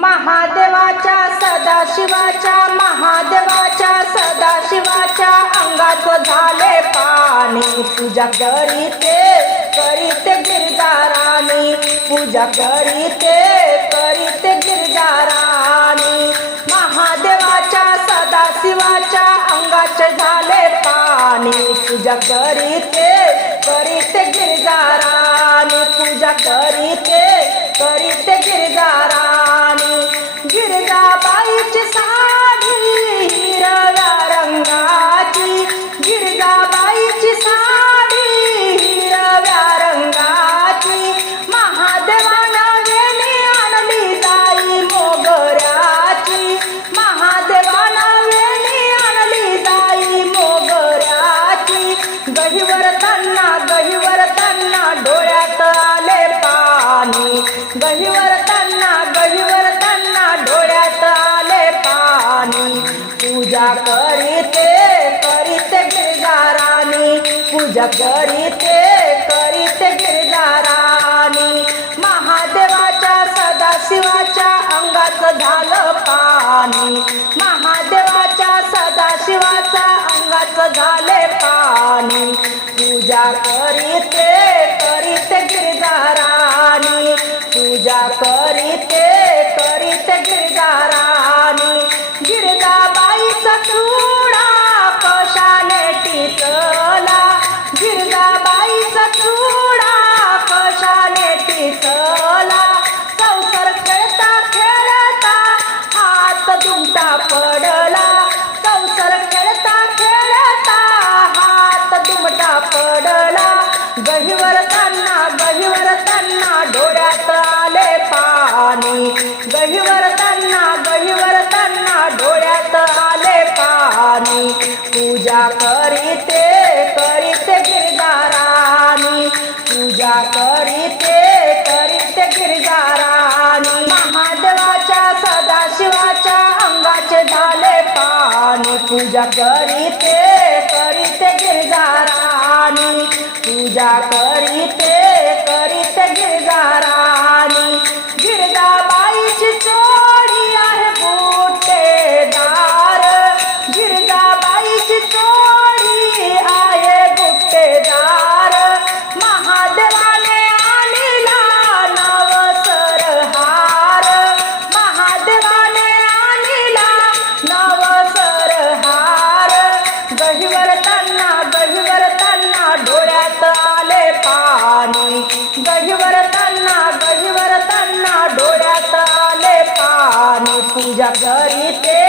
महादेवाच्या सदाशिवाच्या महादेवाच्या सदाशिवाच्या अंगात झाले पाणी. पूजा करीते करीते गिरजाराणी. पूजा करीते करीते गिरजाराणी. महादेवाच्या सदाशिवाच्या अंगाचे झाले पाणी. पूजा करीते करीते गिरजाराणी. पाणी गहीवर त्यांना त्यांना डोळ्यात आले पाणी. पूजा करीते करीते गिरजाराणी. पूजा करीते करीते गिरजाराणी. महादेवाच्या सदाशिवाच्या अंगात झालं पाणी. महादेवाच्या सदाशिवाच्या अंगात झाले पाणी. पूजा करीते करीते गिरजाराणी. पूजा करीते करीते गिरजाराणी पूजा करीते करीते गहीवर ते